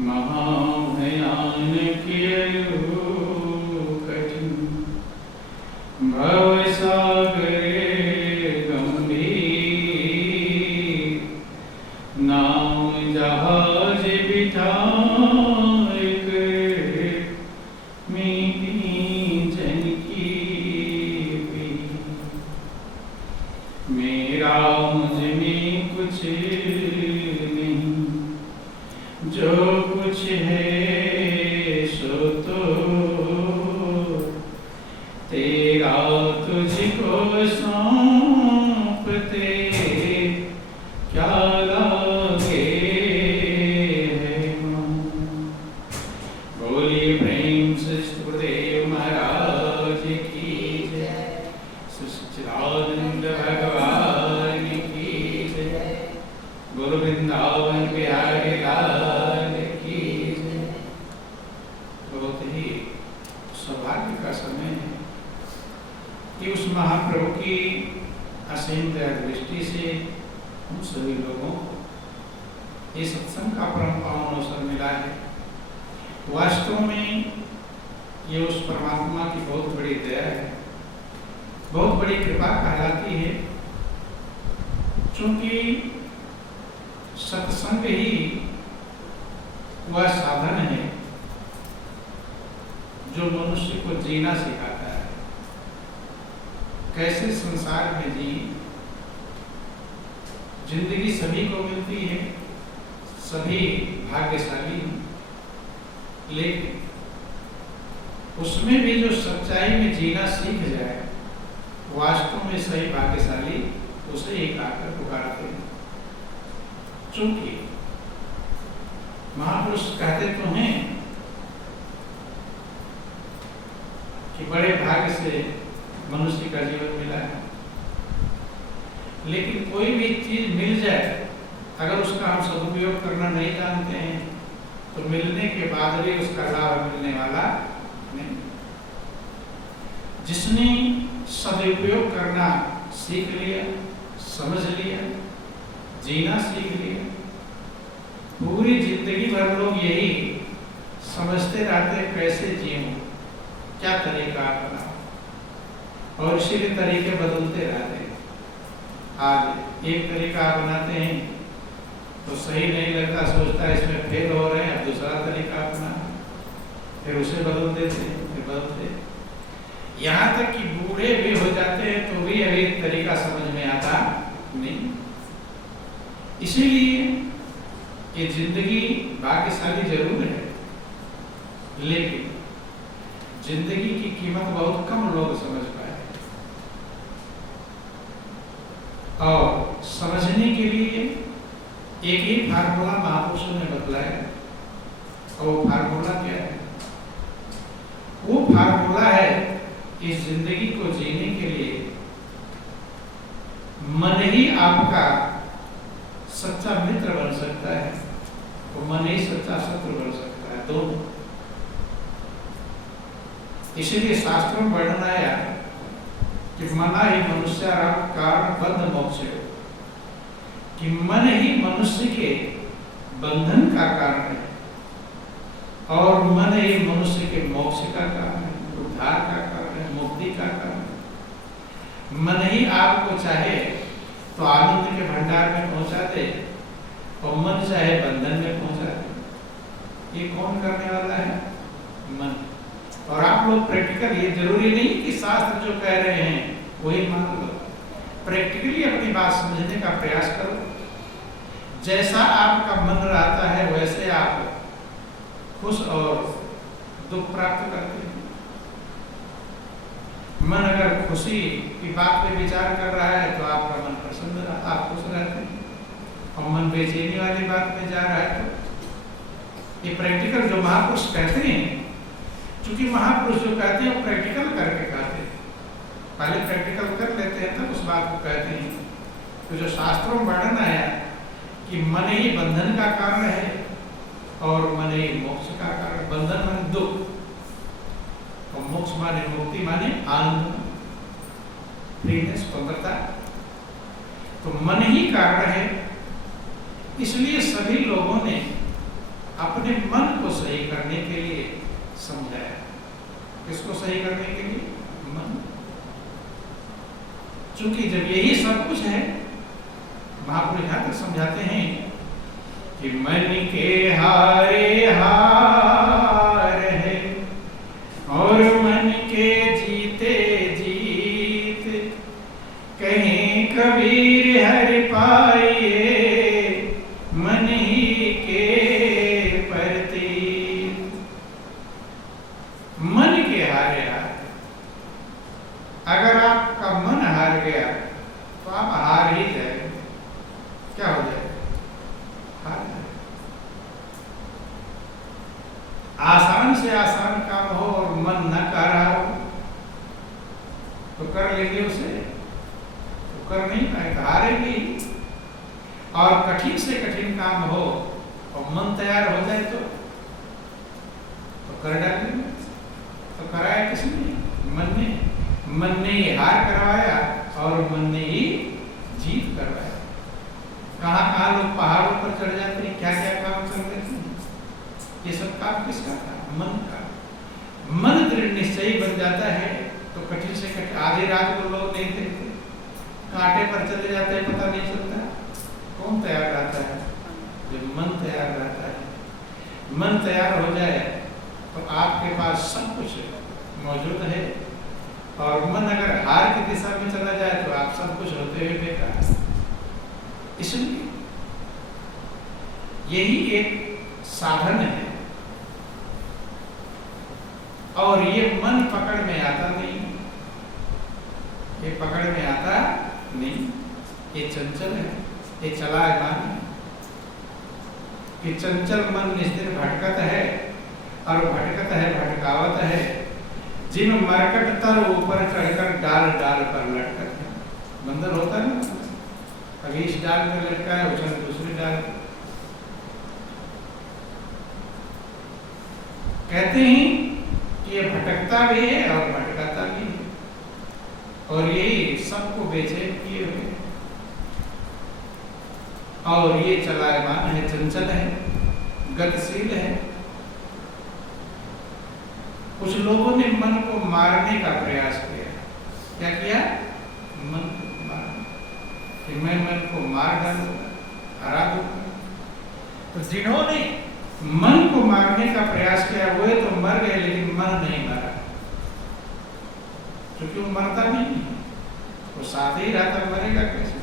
महाभयानक कठिन भवसागरे गंभीर नाव जहाज बिठाए कर मीठी जनकी मेरा मुझ में कुछ नहीं, जो कुछ है सो तो तेरा तुझको सौंपते क्या लागे है मन। बोलिए प्रेम से गुरुदेव महाराज की जय, सच्चिदानंद भगवान की जय, गुरु वृंदावन बिहारी लाल की जय। बहुत ही सौभाग्य का समय है कि उस महाप्रभु की असीम दया दृष्टि से हम सभी लोगों को ये सत्संग का परम पावन अवसर मिला है। वास्तव में ये उस परमात्मा की बहुत बड़ी दया है, बहुत बड़ी कृपा कहलाती है, क्योंकि सत्संग ही वह साधन है जो मनुष्य को जीना सिखाता है। कैसे संसार में जी जिंदगी सभी को मिलती है, सभी भाग्यशाली हैं, लेकिन उसमें भी जो सच्चाई में जीना सीख जाए, वास्तव में सही भाग्यशाली उसे एक आकर पुकारते हैं। चूंकि महापुरुष कहते तो हैं कि बड़े भाग्य से मनुष्य का जीवन मिला है, लेकिन कोई भी चीज मिल जाए अगर उसका हम सदुपयोग करना नहीं जानते हैं तो मिलने के बाद भी उसका लाभ मिलने वाला नहीं। जिसने सदुपयोग करना सीख लिया, समझ लिया, जीना सीख लिया, पूरी जिंदगी भर लोग यही समझते रहते कैसे जीऊं, क्या तरीका अपनाऊं, और इसीलिए तरीके बदलते रहते हैं। आज एक तरीका अपनाते हैं तो सही नहीं लगता, सोचता है इसमें फेल हो रहे हैं, अब दूसरा तरीका अपना, फिर उसे बदल देते हैं, फिर बदलते, यहाँ तक कि बूढ़े भी हो जाते हैं तो भी अभी तरीका समझ में आता नहीं। इसीलिए ये जिंदगी भाग्यशाली जरूर है, लेकिन जिंदगी की कीमत बहुत कम लोग समझ पाए, और समझने के लिए एक ही फार्मूला महापुरुषों ने बतलाया, और वो फार्मूला क्या है? वो फार्मूला है इस जिंदगी को जीने के लिए मन ही आपका सच्चा मित्र बन सकता है, वो मन ही सच्चा शत्रु बन सकता है, दोनों। इसीलिए शास्त्रों में वर्णन आया कि मना ही मनुष्याराम कारण बंध मोक्ष, कि मन ही मनुष्य के बंधन का कारण है, और मन ही मनुष्य के मोक्ष का कारण है, उद्धार का कारण है, मुक्ति का कारण है। मन ही आपको चाहे तो आनंद के भंडार में पहुंचा दे, और मन चाहे बंधन में पहुंचा दे। ये कौन करने वाला है? मन। और आप लोग प्रैक्टिकल, ये जरूरी नहीं कि शास्त्र जो कह रहे हैं वही मान लो, प्रैक्टिकली अपनी बात समझने का प्रयास करो। जैसा आपका मन रहता है वैसे आप खुश और दुख प्राप्त करते हैं। मन अगर खुशी की बात पे विचार कर रहा है तो आपका मन प्रसन्न रहा, आप खुश रहते हैं, और मन बेचैनी वाली बात में जा रहा है तो ये प्रैक्टिकल जो महापुरुष कहते हैं, क्योंकि महापुरुष जो कहते हैं वो प्रैक्टिकल करके कहते हैं, पहले प्रैक्टिकल कर लेते हैं तब उस बात को कहते हैं। तो जो शास्त्रों में वर्णन आया कि मन ही बंधन का कारण है और मन ही मोक्ष का कारण। बंधन माने दुख और मोक्ष माने मुक्ति, माने आनंद, फ्रीनेस, स्वतंत्रता। तो मन ही कारण है, इसलिए सभी लोगों ने अपने अपने मन को सही करने के लिए समझाया। किसको सही करने के लिए? मन। चूंकि जब यही सब कुछ है, महापुरुष यहाँ तक समझाते हैं कि मन के हारे हार है और मन के जीते जीत, कहीं कबीर हरि पाइए मन ही के प्रतीत। मन के हारे हार। अगर आपका मन हार गया तो आप हार ही जाएंगे। क्या हो जाएगा? हार जाएगा। आसान से आसान काम हो और मन न कर रहा हो तो कर लेंगे उसे, तो कर नहीं पाएगा, हारेंगे। और कठिन से कठिन काम हो और मन तैयार हो जाए तो कर डालेंगे। तो कराया किसने? मन ने। मन ने ही हार करवाया और मन ने ही जीत करवाया। कहाँ कहाँ लोग पहाड़ों पर चढ़ जाते हैं, क्या क्या काम कर देते हैं। ये सब काम किसका था? मन का। मन दृढ़ निश्चयी बन जाता है तो कठिन से कठिन। आधी रात को लोग नहीं देखते, कांटे पर चले जाते हैं, पता नहीं चलता। कौन तैयार रहता है? जब मन तैयार रहता है। मन तैयार हो जाए तो आपके पास सब कुछ मौजूद है, और मन अगर हार की दिशा में चला जाए तो आप सब कुछ होते हुए बेकार। इसलिए यही एक साधन है, और ये मन पकड़ में आता नहीं, ये पकड़ में आता नहीं। ये चंचल है, ये चलायमान है। कि चंचल मन निस्दिन भटकत है, और भटकत है भटकावत है, जिन मरकट तर ऊपर चढ़कर डाल डाल पर लटकत है। बंदर होता है ना, कभी इस डाल पर लटका है, उछल दूसरी डाल। कहते हैं कि ये भटकता भी है और भटकाता भी है, और यही सबको बेचैन किए हुए। और ये चलायमान है, चंचल है, गतिशील है। कुछ लोगों ने मन को मारने का प्रयास किया। क्या किया? मन को मारना, कि मैं मन को मार डालूंगा, हरा दूंगा। तो जिन्होंने मन को मारने का प्रयास किया वो तो मर गए, लेकिन मन नहीं मरा, क्योंकि वो मरता नहीं है, वो साथ ही रहता, मरेगा कैसे?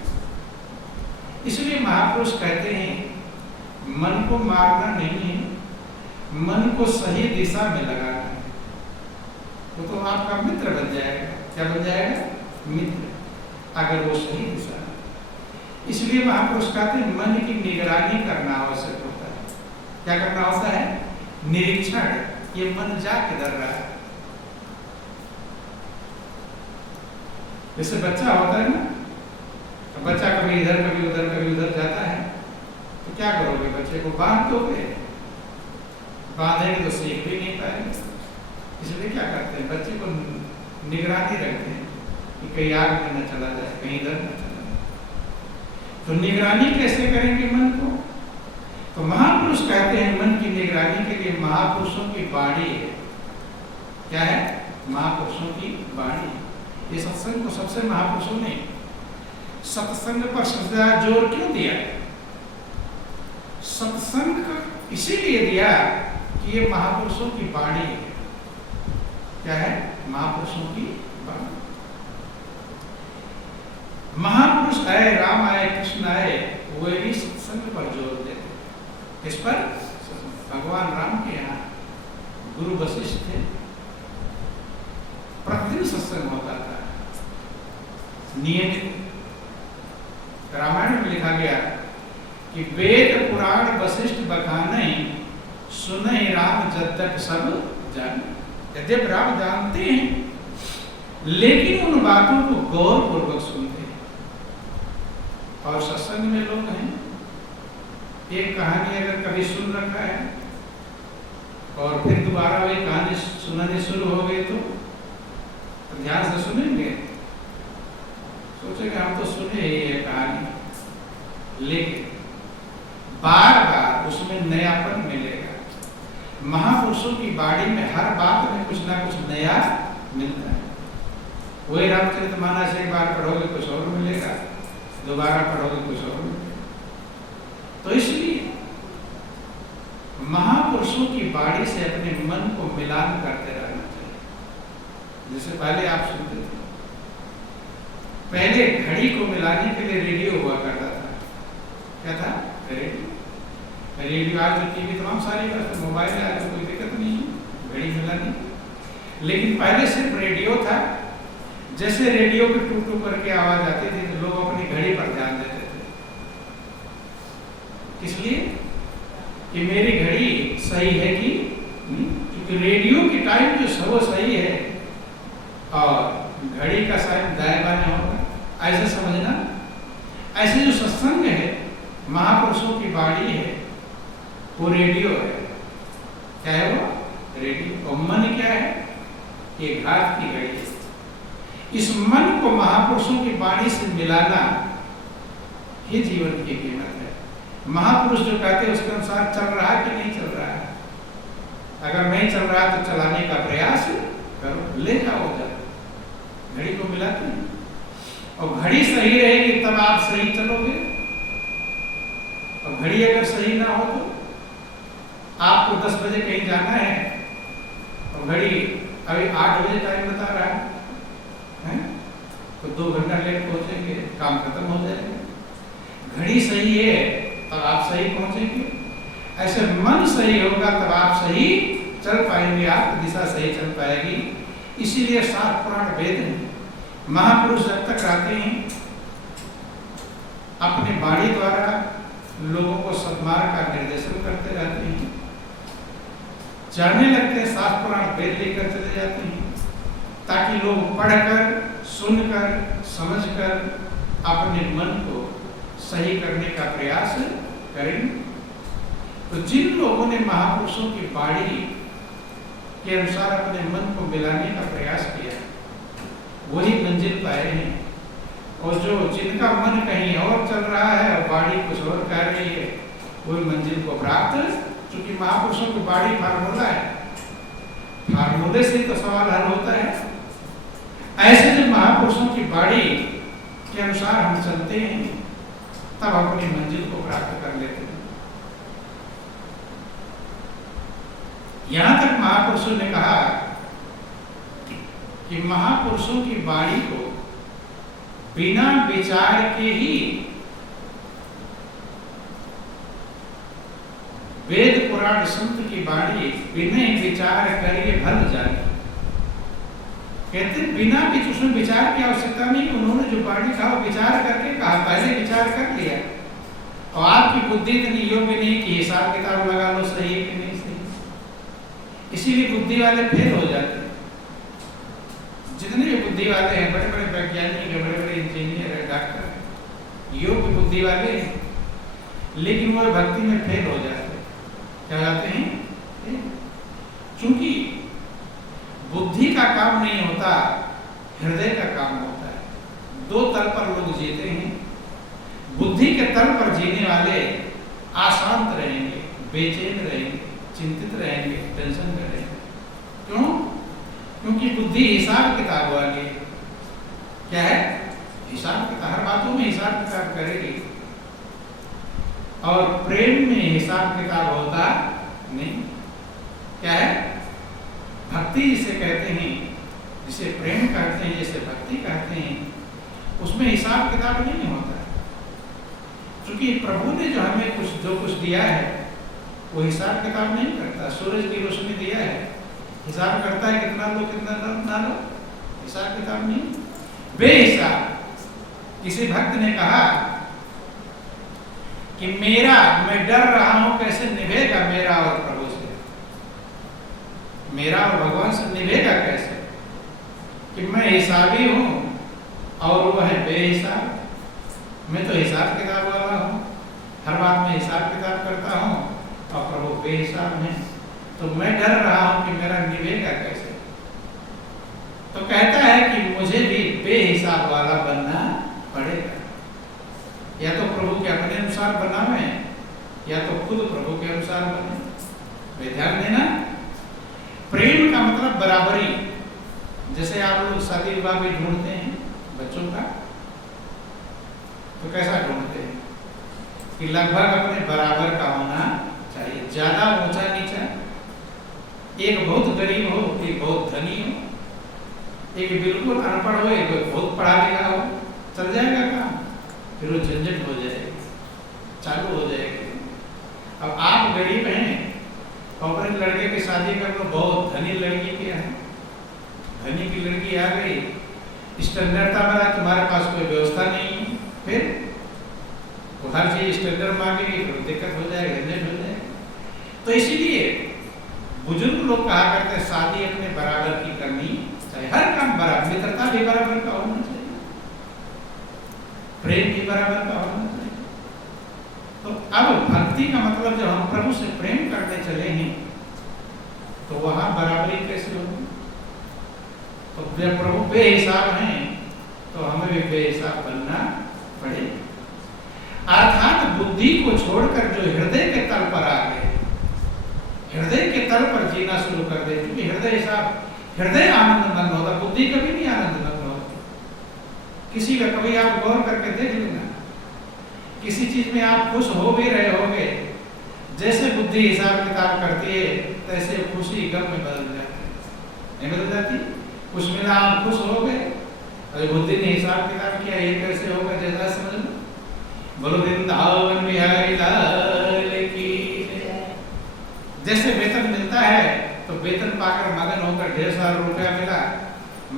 इसलिए महापुरुष कहते हैं मन को मारना नहीं है, मन को सही दिशा में लगाना है। तो आपका मित्र बन जाएगा। क्या बन जाएगा? मित्र, अगर वो सही दिशा है। इसलिए महापुरुष कहते हैं मन की निगरानी करना आवश्यक होता है। क्या करना होता है? निरीक्षण। ये मन जा किधर रहा है? जैसे बच्चा होता है ना, तो बच्चा कभी इधर कभी उधर कभी उधर जाता है, तो क्या करोगे? बच्चे को बांध दोगे। बांधेंगे तो सीख भी नहीं पाएंगे। इसलिए क्या करते हैं? बच्चे को निगरानी रखते हैं कि कहीं आग में न चला जाए, कहीं इधर न चला जाए। तो निगरानी कैसे करेंगे मन को? तो महापुरुष कहते हैं मन की निगरानी के लिए महापुरुषों की वाणी है। क्या है? महापुरुषों की वाणी। ये सत्संग को सबसे महापुरुषों ने सत्संग पर सबसे ज्यादा जोर क्यों दिया? सत्संग इसीलिए दिया कि ये महापुरुषों की वाणी है। क्या है? महापुरुषों की वाणी। महापुरुष आए, राम आए, कृष्ण आए, वे भी सत्संग पर जोर देते। इस पर भगवान राम के यहाँ गुरु वशिष्ठ थे, प्रतिदिन सत्संग होता था, नियमित। रामायण में लिखा गया कि वेद पुराण वशिष्ठ बखाने, सुने राम जब तक सब जाने। यद्यप राम जानते हैं, लेकिन उन बातों को गौर पूर्वक सुनते हैं। और सत्संग में लोग हैं, एक कहानी अगर कभी सुन रखा है और फिर दोबारा वही कहानी सुनानी शुरू हो गई तो ध्यान से सुनेंगे, सोचेंगे हम तो सुने ही है कहानी, लेकिन बार बार उसमें नयापन मिलेगा। महापुरुषों की बाणी में हर बात में कुछ ना कुछ नया मिलता है। वही रामचरितमानस एक बार पढ़ोगे कुछ और मिलेगा, दोबारा पढ़ोगे कुछ और मिलेगा। तो इसलिए महापुरुषों की बाणी से अपने मन को मिलान करते रहना चाहिए। जैसे पहले आप सुनते थे, पहले घड़ी को मिलाने के लिए रेडियो हुआ करता था। क्या था? रेडियो। आज तो टीवी तमाम सारी बात, मोबाइल है, आज तो कोई दिक्कत नहीं है घड़ी मिलाने। लेकिन पहले सिर्फ रेडियो था। जैसे रेडियो पे टू टू करके आवाज आती थी तो लोग अपनी घड़ी पर ध्यान देते थे। इसलिए कि मेरी घड़ी सही है कि नहीं, क्योंकि रेडियो की टाइम जो वो सही है और घड़ी का टाइम दाएं बाएं होगा, ऐसे समझना। ऐसे जो सत्संग है, महापुरुषों की बाणी है, वो रेडियो है। क्या है वो? रेडियो। और मन क्या है? ये घात की घड़ी है। इस मन को महापुरुषों की बाणी से मिलाना ये जीवन की कीमत है। महापुरुष जो कहते हैं उसके अनुसार चल रहा है कि नहीं चल रहा है? अगर नहीं चल रहा है तो चलाने का प्रयास करो, ले जाओ उधर, घड़ी को मिलाते हैं। और घड़ी सही रहेगी तब आप सही चलोगे। और घड़ी अगर सही ना हो तो आपको 10 बजे कहीं जाना है और घड़ी अभी 8 बजे टाइम बता रहा है, तो 2 घंटा लेट पहुंचेंगे, काम खत्म हो जाएगा। घड़ी सही है तब आप सही पहुंचेंगे। ऐसे मन सही होगा तब आप सही चल पाएंगे, आपकी दिशा सही चल पाएगी। इसीलिए 7 पुराण वेद हैं। महापुरुष जब तक रहते हैं अपने बाणी द्वारा लोगों को सद्मार्ग का निर्देशन करते रहते हैं। जाने लगते हैं, 7 पुराण वेद लेकर चले जाते हैं ताकि लोग पढ़कर, सुनकर, समझकर अपने मन को सही करने का प्रयास करें। तो जिन लोगों ने महापुरुषों की बाणी के अनुसार अपने मन को मिलाने का प्रयास किया, वही मंजिल पाए हैं। और जो जिनका मन कहीं और चल रहा है और बाणी कुछ और कह रही है, वही मंजिल को प्राप्त, क्योंकि महापुरुषों की बाणी फार्मूला है, फार्मूले से तो सवाल हल होता है। ऐसे जब महापुरुषों की बाणी के अनुसार हम चलते हैं तब अपनी मंजिल को प्राप्त कर लेते हैं। यहां तक महापुरुषों ने कहा कि महापुरुषों की बाणी को बिना विचार के ही वेद पुराण संत की बाणी बिना विचार करिए भल जाने। कहते बिना कुछ उसमें विचार की आवश्यकता नहीं। उन्होंने जो बाणी कहा विचार करके कहा, पहले विचार कर लिया और आपकी बुद्धि इतनी योग्य नहीं कि हिसाब किताब लगा लो सही है कि नहीं सही। इसीलिए बुद्धि वाले फेल हो जाते हैं। जितने भी बुद्धि वाले हैं, बड़े बड़े वैज्ञानिक है, बड़े बड़े इंजीनियर है, डॉक्टर है, योग्य बुद्धि वाले हैं, लेकिन वो भक्ति में फेल हो जाते हैं। क्या जाते हैं? क्योंकि बुद्धि का काम नहीं होता, हृदय का काम होता है। 2 तल पर लोग जीते हैं। बुद्धि के तल पर जीने वाले अशांत रहेंगे, बेचैन रहेंगे, चिंतित रहेंगे, टेंशन में रहेंगे। क्यों? क्योंकि बुद्धि हिसाब किताब वाली है। क्या है? हिसाब किताब, हर बातों में हिसाब किताब करेगी। और प्रेम में हिसाब किताब होता नहीं। क्या है? भक्ति जिसे कहते हैं, जिसे प्रेम कहते हैं, जिसे भक्ति कहते हैं, उसमें हिसाब किताब नहीं होता। क्योंकि प्रभु ने जो हमें जो कुछ दिया है वो हिसाब किताब नहीं करता। सूरज की रोशनी दिया है, हिसाब करता है कितना लो कितना ना लो, हिसाब किताब नहीं, बेहिसाब। किसी भक्त ने कहा कि मैं डर रहा हूं कैसे निभेगा मेरा और प्रभु से, मेरा और भगवान से निभेगा कैसे, कि मैं हिसाबी हूं और वो है बेहिसाब। मैं तो हिसाब किताब वाला हूं, हर बात में हिसाब किताब करता हूं और प्रभु बेहिसाब है। तो मैं डर रहा हूं कि मेरा निभेगा कैसे। तो कहता है कि मुझे भी बेहिसाब वाला बनना पड़ेगा। या तो प्रभु के अपने अनुसार बनावे, या तो खुद प्रभु के अनुसार बने। ध्यान देना, बराबरी, जैसे आप लोग शादी विवाह भी ढूंढते हैं बच्चों का, तो कैसा ढूंढते हैं कि लगभग अपने बराबर का होना चाहिए, ज्यादा ऊंचा नीचा, एक बहुत गरीब हो, एक बहुत धनी हो, एक बिल्कुल अनपढ़ हो, एक बहुत पढ़ा लिखा हो, चल जाएगा काम, फिर वो झंझट हो जाएगी, चालू हो जाएगी। अब आप गरीब हैं, अपने लड़के की शादी कर लो, बहुत धनी लड़की के है, धनी की लड़की आ गई, स्टैंडर्ड था मेरा, तुम्हारे पास कोई व्यवस्था नहीं है, फिर वो हर चीज स्टैंडर्ड मांगेगी, फिर दिक्कत हो जाएगी, झंझट हो जाएगी। तो इसीलिए बुजुर्ग लोग कहा करते हैं शादी अपने बराबर की करनी चाहिए, हर काम बराबर, मित्रता भी बराबर का होना चाहिए, प्रेम भी बराबर का होना चाहिए। तो अब भक्ति का मतलब जब हम प्रभु से प्रेम करने चले हैं तो वहां बराबरी कैसे होगी? तो जब प्रभु बेहिसाब हैं तो हमें भी बेहिसाब बनना पड़ेगा। अर्थात बुद्धि को छोड़कर जो हृदय के तल पर आ गए, हृदय के तल पर जीना शुरू कर दे, क्योंकि हृदय आनंद मग्न होता, बुद्धि कभी नहीं आनंद मग्न होती। किसी का कभी आप गौर करके देख लेना, किसी चीज में आप खुश हो भी रहे होगे, जैसे बुद्धि हिसाब किताब करती है तैसे खुशी गम में बदल जाती है, नहीं बदल जाती? कुछ मिला आप खुश हो गए, अरे बुद्धि ने हिसाब किताब किया, ये कैसे होगा, जैसा समझ लो, बोलो वृंदावन बिहारी लाल की। जैसे वेतन मिलता है तो वेतन पाकर मगन होकर, ढेर सारा रुपया मिला,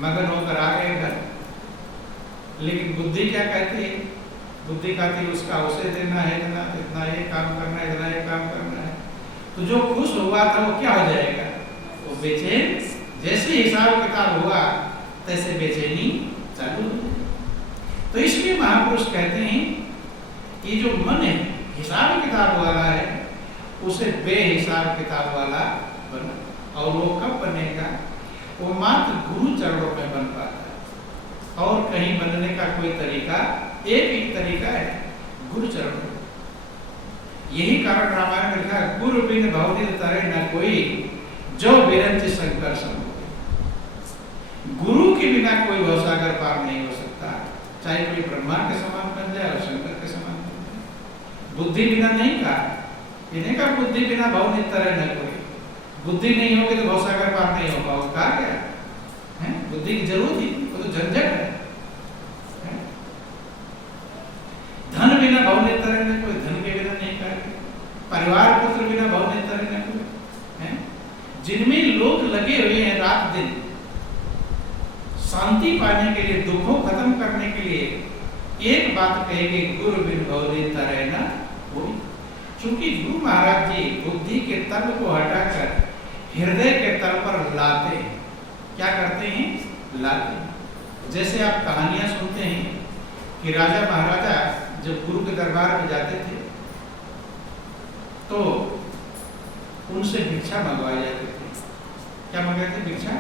मगन होकर आ गए घर। लेकिन बुद्धि क्या कहती है? बुद्धि कहती है उसका उसे देना है, इतना ये काम करना है, इतना ये काम करना है। तो जो खुश हुआ था वो क्या हो जाएगा? वो बेचैन, जैसे हिसाब किताब हुआ तैसे बेचैनी चालू हो जाएगी। तो इसलिए महापुरुष कहते हैं ये जो मन है हिसाब किताब वाला है, उसे बेहिसाब किताब वाला बना। और वो कब बनेगा? वो मात्र गुरु चरणों में बन पाता है, और कहीं बनने का कोई तरीका, एक ही तरीका है, गुरु चरण। यही कारण रामायण में लिखा, गुरु बिन भवनिधि तरे न कोई, जो बिरंच शंकर सम। गुरु के बिना कोई भवसागर पार नहीं हो सकता, चाहे कोई ब्रह्मा के समान बन जाए और शंकर के समान बन जाए। बुद्धि बिना नहीं कहा, इन्हें का बुद्धि बिना भवनिधि तरे न कोई। बुद्धि नहीं होगी तो भवसागर पार नहीं होगा, वो कहा गया है? बुद्धि की जरूरत ही, वो तो झंझट है। धन बिना भवनिधि तरे न कोई, धन के बिना नहीं कहा। परिवार पुत्र बिना भवनिधि तरे न कोई है। जिनमें लोग लगे हुए हैं रात दिन शांति पाने के लिए, दुखों खत्म करने के लिए, एक बात कहेगी, गुरु बिन भवनिधि तरे न कोई। क्योंकि गुरु महाराज जी बुद्धि के तल को हटाकर हृदय के तल पर लाते हैं। क्या करते हैं? लाते हैं। जैसे आप कहानियां सुनते हैं कि राजा महाराजा जब गुरु के दरबार में जाते थे तो उनसे भिक्षा मंगवाई जाती थी। क्या मंगाते? भिक्षा।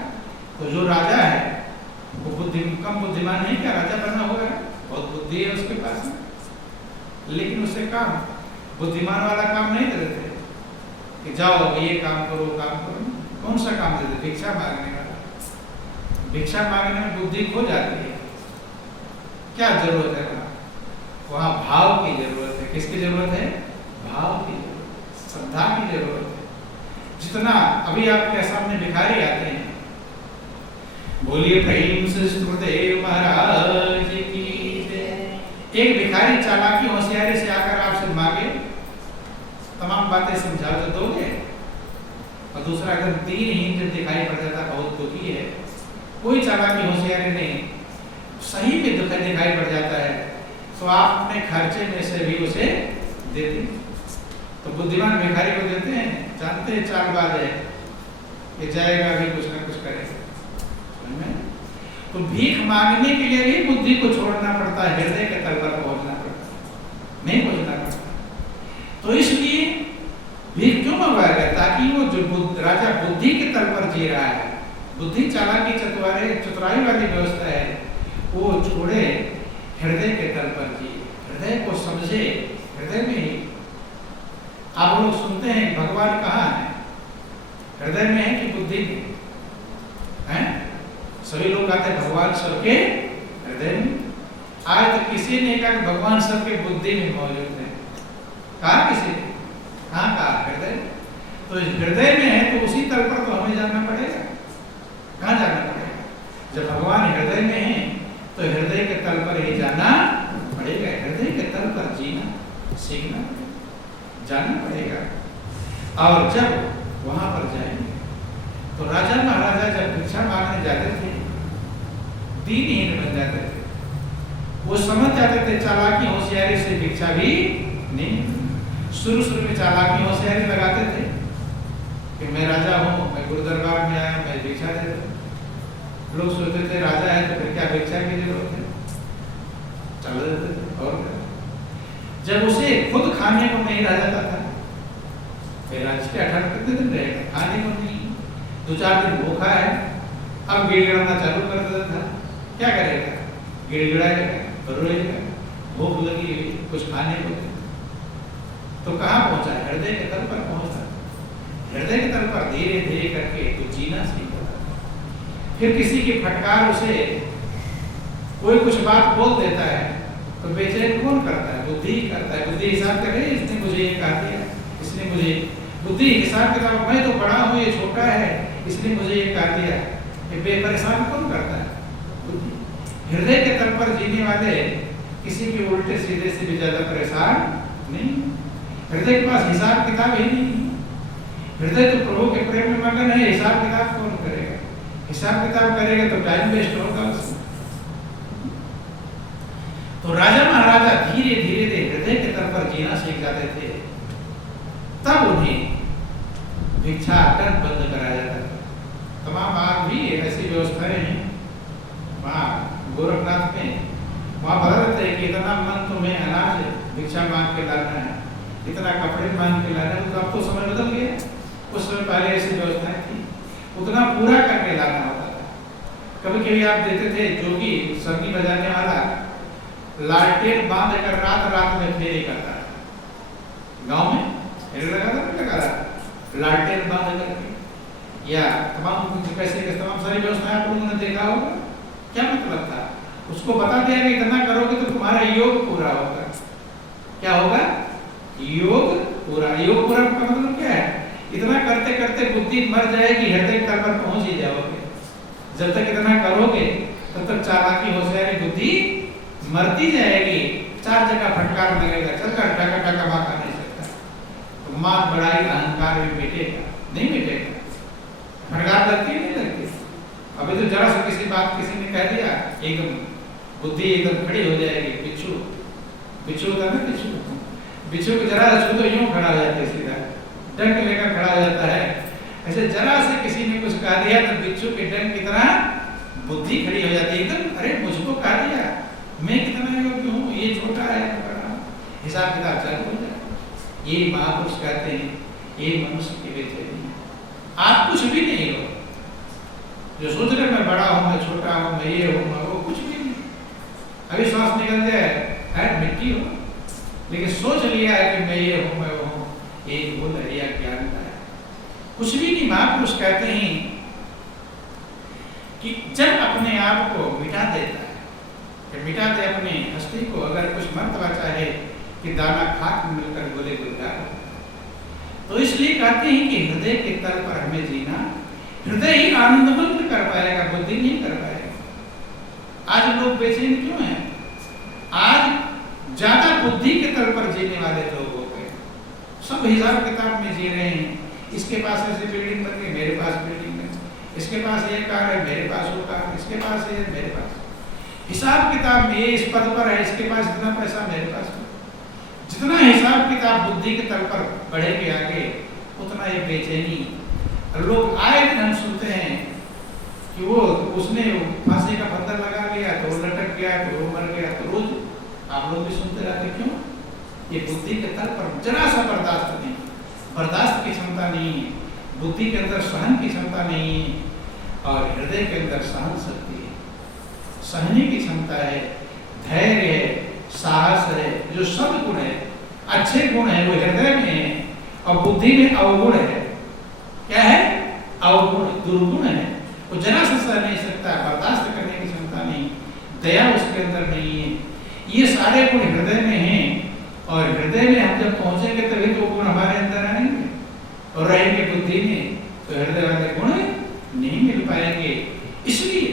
तो जो राजा है वो कम बुद्धिमान नहीं, क्या राजा बनना होगा? बहुत बुद्धि है उसके पास, लेकिन उसे काम बुद्धिमान वाला काम नहीं देते थे कि जाओ ये काम करो, काम करो। कौन सा काम देते? भिक्षा मांगने वाला। भिक्षा मांगने में बुद्धि खो जाती है। क्या जरूरत है वहाँ? भाव की जरूरत है। किसकी जरूरत है? भाव की जरूरत, श्रद्धा की जरूरत है। जितना अभी आपके सामने भिखारी आते हैं, बोलिए प्रेम से श्रुदेव महाराज की जय। एक भिखारी चालाकी होशियारी से आकर आपसे मांगे, तमाम बातें समझा तो दोगे, और दूसरा अगर दीनहीन जब दिखाई पड़ जाता, बहुत दुखी है, कोई चालाकी होशियारी नहीं, सही में दुख दिखाई पड़ जाता है, तो आप अपने खर्चे में से भी उसे देते हैं। तो बुद्धिमान भिखारी को देते हैं, जानते हैं चालबाज है, ये जाएगा भी कुछ ना कुछ करेगा। तो भीख मांगने के लिए भी बुद्धि को छोड़ना पड़ता है, हृदय के तल पर पहुंचना पड़ता है, नहीं पहुंचना पड़ता। तो इसलिए भीख क्यों मंगवाया गया? ताकि वो जो राजा बुद्धि के तल पर जी रहा है, बुद्धि चालाकी चतुराई वाली व्यवस्था है, वो छोड़े, हृदय के तल पर जी, हृदय को समझे, हृदय में ही। आप लोग सुनते हैं भगवान कहाँ है? हृदय में है कि बुद्धि में? कहते हैं भगवान सबके हृदय में। आज तक किसी ने कहा कि भगवान सबके बुद्धि में मौजूद है, कहा किसी ने? हाँ कहा हृदय। तो हृदय में है तो उसी तल पर तो हमें जाना पड़ेगा। कहाँ जाना पड़ेगा? जब भगवान हृदय में है तो हृदय के तल पर ही जाना पड़ेगा। हृदय के तल पर जीना सीखना जाना पड़ेगा। और जब वहां पर जाएंगे तो राजा महाराजा जब भिक्षा मांगने जाते थे, दीनहीन बन जाते थे, वो समझ जाते थे चालाकी होशियारी से भिक्षा भी नहीं। शुरू में चालाकी होशियारी लगाते थे कि मैं राजा हूँ, मैं गुरु दरबार में आया, मैं भिक्षा दे दूं। लोग सोचते थे राजा है तो फिर क्या भिक्षा की जरूरत है, चल देते थे। और जब उसे खुद खाने को नहीं रह जाता था, फिर आज के 18 कितने दिन रहेगा, खाने को नहीं, 2-4 दिन भूखा है, अब गिड़गिड़ाना चालू कर देता था। क्या करेगा? गिड़गिड़ाएगा, रोएगा, भूख लगी कुछ खाने को दे। तो कहाँ पहुंचा? हृदय के तल पर पहुंचा। हृदय के तल पर धीरे धीरे करके तो जीना सीखा। फिर किसी की फटकार उसे कोई कुछ बात बोल देता है तो बेचैन कौन करता है? बुद्धि करता है। बुद्धि हिसाब करे, इसने मुझे ये कहा दिया, इसने मुझे, बुद्धि हिसाब किताब, मैं तो बड़ा हूँ ये छोटा है, इसने मुझे ये कहा दिया। ये बेपरेशान कौन करता है? बुद्धि। हृदय के तल पर जीने वाले किसी के उल्टे सीधे से भी ज्यादा परेशान नहीं। हृदय के पास हिसाब किताब ही नहीं। हृदय तो प्रभु के प्रेम में मगन है, हिसाब किताब कौन करेगा? हिसाब किताब करेगा तो टाइम वेस्ट होगा उसमें। तो राजा महाराजा धीरे धीरे हृदय के तल पर जीना सीख जाते थे, तब उन्हें भिक्षाटन बंद कराया जाता था। तमाम आज भी ऐसी व्यवस्थाएं हैं। वहाँ गोरखनाथ में वहाँ बता देते हैं कि इतना मन तुम्हें अनाज भिक्षा मांग के लाना है, इतना कपड़े मांग के लाना है। तो अब तो समय बदल गया, उस समय पहले ऐसी व्यवस्थाएं थी, उतना पूरा करके लाना होता था। कभी कभी आप देते थे जोगी सरगी बजाने वाला लालटेन बांध कर रात रात में फेरी करता है, गांव में लगा रहा लालटेन बांध करके, या तमाम कैसे तमाम सारी व्यवस्थाएं आप लोगों ने देखा होगा। क्या मतलब था? उसको बता दिया कि इतना करोगे तो तुम्हारा योग पूरा होगा। क्या होगा? योग पूरा। योग पूरा का मतलब क्या है? इतना करते करते बुद्धि मर जाएगी, हृदय तल पर पहुंच ही जाओगे। जब तक इतना करोगे तब तक चालाकी होशियारी बुद्धि मरती जाएगी। 4 जगह फटकार लगेगा, चलकर टका टका बाका नहीं सकता। तो मात बड़ाई अहंकार भी मिटेगा नहीं मिटेगा? फटकार लगती नहीं लगती? अभी तो जरा सा किसी बात किसी ने कह दिया, एकदम बुद्धि एकदम खड़ी हो जाएगी। बिच्छू होता है ना, बिच्छू को जरा छू तो यूं खड़ा हो जाता है, सीधा डंक लेकर खड़ा हो जाता है। ऐसे जरा से किसी ने कुछ कह दिया तो बिच्छू के डंक की तरह बुद्धि खड़ी हो जाती है एकदम। अरे मुझको कह दिया, मैं कितना योग्य हूँ, ये छोटा है, हिसाब किताब चालू हो जाए। ये महापुरुष कहते हैं ये मनुष्य की बेचैनी है। आप कुछ भी नहीं हो, जो सोच रहे मैं बड़ा हूँ, मैं छोटा हूँ, मैं ये हूँ, वो कुछ भी नहीं। अभी सांस निकल जाए है मिट्टी हो, लेकिन सोच लिया है कि मैं ये हूँ, मैं वो हूँ, ये बोल रिया ज्ञान का है, कुछ भी नहीं। महापुरुष कहते हैं कि जब अपने आप को मिटा देता है, कि मिटा दे अपने हस्ती को, अगर कुछ मर्तबा चाहे कि दाना खाक मिलकर बोले गुलजार, तो इसलिए कहते हैं कि हृदय के तल पर हमें जीना, हृदय ही आनंदमंद कर पाएगा, बुद्धि नहीं कर पाएगा। आज लोग बेचैन क्यों हैं? आज ज्यादा बुद्धि के तल पर जीने वाले लोग हो गए, सब हिसाब किताब में जी रहे हैं। इसके पास ऐसी बिल्डिंग बन गई, मेरे पास बिल्डिंग है, इसके पास ये कार है, मेरे पास वो कार, इसके पास ये, मेरे पास। हिसाब किताब में ये इस पद पर है, इसके पास इतना पैसा, मेरे पास। जितना हिसाब किताब बुद्धि के तल पर बढ़ेंगे आगे, उतना ये बेचैनी। लोग आए दिन हम सुनते हैं कि वो उसने फांसी का बंधन लगा लिया तो वो लटक गया, तो वो मर गया। तो रोज आप लोग भी सुनते रहते, क्यों? ये बुद्धि के तल पर जरा सा बर्दाश्त नहीं, बर्दाश्त की क्षमता नहीं है, बुद्धि के अंदर सहन की क्षमता नहीं है, और हृदय के अंदर सहन शक्ति है, सहने की क्षमता है, धैर्य है, साहस है। जो सब गुण है, अच्छे गुण है, वो हृदय में है, और बुद्धि में अवगुण है। क्या है? अवगुण, दुर्गुण है। वो जरा सा सह नहीं सकता, बर्दाश्त करने सारे गुण हृदय में हैं, और हृदय में हम जब पहुंचेंगे तभी तो गुण हमारे अंदर आएंगे, और रहेंगे बुद्धि में तो हृदय वाले गुण नहीं मिल पाएंगे। इसलिए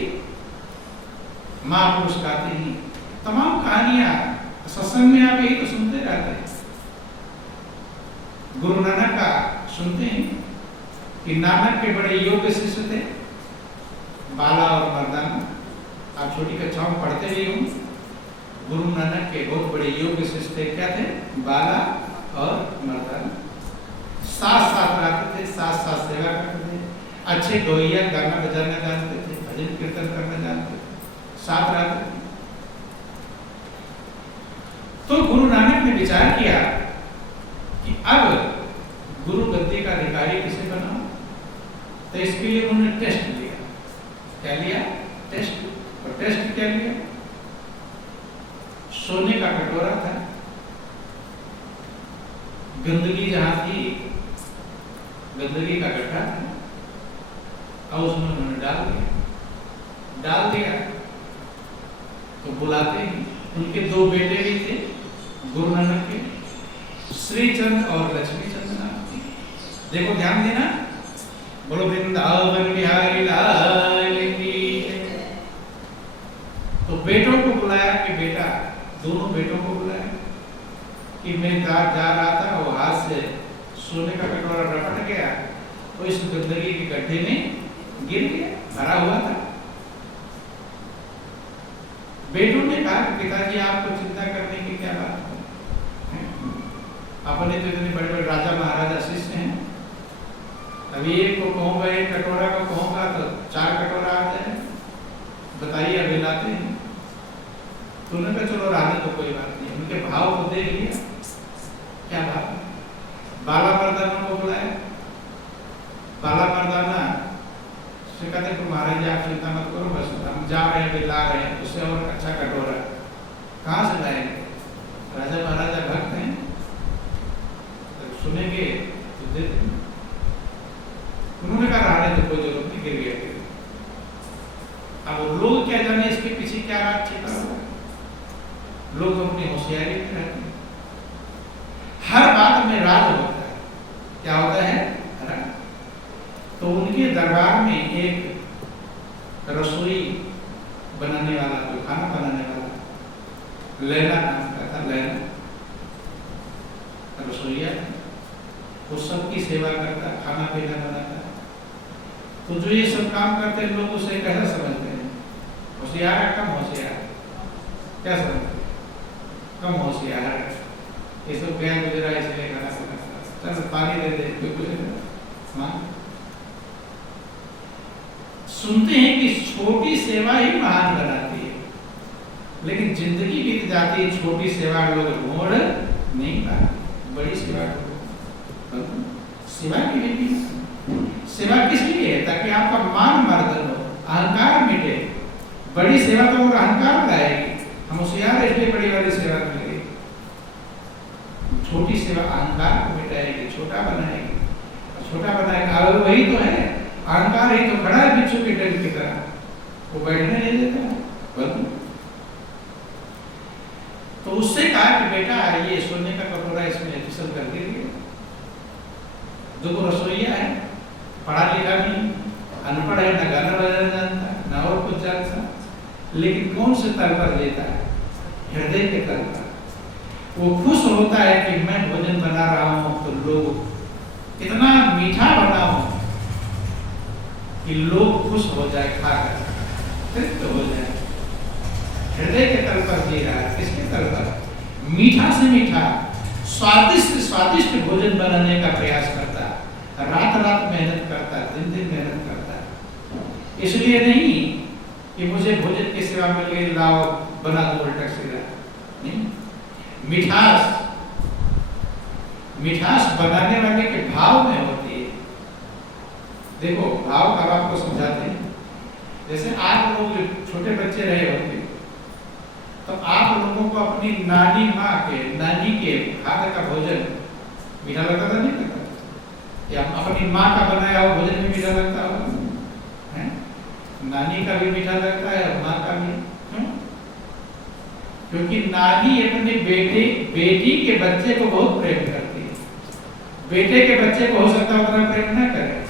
महापुरुष कहते हैं, तमाम कहानियां सत्संग में आप यही तो सुनते रहते हैं। गुरु नानक का सुनते हैं कि नानक के बड़े योग्य शिष्य थे, बाला और मर्दाना। आप छोटी कक्षाओं में पढ़ते भी होंगे, गुरु नानक के बहुत बड़े योग्य शिष्य थे। क्या थे? बाला और मर्दाना। साथ साथ रहते थे, साथ साथ सेवा करते थे, अच्छे गवैया गाना बजाना जानते थे, भजन कीर्तन करना जानते थे, साथ रहते थे। तो गुरु नानक ने विचार किया कि अब गुरु गद्दी का अधिकारी किसे बनाओ। तो इसके लिए उन्होंने टेस्ट लिया। क्या लिया? टेस्ट। और टेस्ट क्या लिया? सोने का कटोरा था, गंदगी जहां थी, गंदगी का गड्ढा था, और उसमें उन्होंने डाल दिया। तो बुलाते ही उनके दो बेटे भी थे गुरु नानक के, श्रीचंद और लक्ष्मीचंद नाम के। देखो ध्यान देना, बोलो वृंदावन बिहारी लाल की। तो बेटों को बुलाया कि बेटा, दोनों बेटों को बुलाया कि मैं जा रहा था, वो हाथ से सोने का कटोरा रपट गया, तो इस गंदगी के गड्ढे में गिर गया, भरा हुआ था। बेटों ने कहा कि पिताजी आपको चिंता करने की क्या बात है, अपने तो इतने बड़े बड़े राजा महाराजा शिष्य हैं, अभी एक को कहूँगा, एक कटोरा को कहूँगा तो 4 कटोरा आ जाए, बताइए अभी लाते हैं। तो उन्होंने कहा चलो रहने तो कोई बात नहीं। उनके भाव को देख लिया, क्या बात। बाला मर्दाना को बुलाया। बाला मर्दाना से कहते तो महाराज जी आप चिंता मत करो, बस हम जा रहे हैं, ला रहे हैं, उससे और अच्छा कटोरा कहाँ से लाएंगे, राजा महाराजा भक्त हैं, तो सुनेंगे तो दे देंगे। उन्होंने कहा रहने तो कोई जरूरत नहीं, गिर गया। अब लोग क्या जाने इसके पीछे क्या राज छिपा हुआ है। लोग अपनी होशियारी में रहते हैं, हर बात में राज होता है। क्या होता है? राज। तो उनके दरबार में एक रसोई बनाने वाला, जो खाना बनाने वाला, लैला नाम का था, लैला रसोईया, वो सबकी सेवा करता, खाना पीना बनाता। तो जो ये सब काम करते हैं लोग उसे कैसा समझते हैं? होशियार है, कम होशियार? क्या समझते हैं? कम होशियार है, ये सब ज्ञान गुजरा इसलिए करा सकता, चल पानी दे दे, कोई कुछ हाँ। सुनते हैं कि छोटी सेवा ही महान बनाती है, लेकिन जिंदगी बीत जाती है, छोटी सेवा लोग मोड़ नहीं पाते, बड़ी सेवा सेवा के लिए भी। सेवा किस लिए है? ताकि आपका मान मर्दन हो, अहंकार मिटे। बड़ी सेवा तो और अहंकार लाएगी, हम होशियार इसलिए बड़ी वाली सेवा करेंगे। छोटी सेवा अहंकार को मिटाएगी, छोटा बनाएगी, छोटा बनाएगा। और वही तो है, अहंकार ही तो खड़ा है बिच्छू के डंक की तरह, वो बैठने नहीं देता है। तो उससे कहा कि बेटा ये सोने का कटोरा इसमें फिसल कर गिर गया। जो रसोईया है, पढ़ा लिखा नहीं, अनपढ़ है, न गाना बजाना जानता, न और कुछ जानता, लेकिन कौन से तल पर देता है? हृदय के तल पर। वो खुश होता है कि मैं भोजन बना रहा हूं तो लोग इतना मीठा बनाऊं कि लोग खुश हो जाए, खाकर तृप्त हो जाए। हृदय के तल पर दे रहा है। किसके तल पर? मीठा से मीठा, स्वादिष्ट स्वादिष्ट भोजन बनाने का प्रयास करता, रात रात मेहनत करता, दिन दिन मेहनत करता। इसलिए नहीं कि मुझे भोजन की सेवा मिल गई, लाओ बना दो उल्टा सीधा, नहीं। मिठास बनाने वाले के भाव में होती है। देखो भाव का आपको समझाते हैं। जैसे आप लोग छोटे बच्चे रहे होंगे तो आप लोगों को अपनी नानी माँ के, नानी के हाथ का भोजन मीठा लगता था, नहीं लगता? या अपनी माँ का बनाया हुआ भोजन भी मीठा लगता होगा, नानी का भी मीठा लगता है और माँ का भी। क्योंकि नानी अपने बेटी के बच्चे को बहुत प्रेम करती है। बेटे के बच्चे को हो सकता है उतना प्रेम ना करे,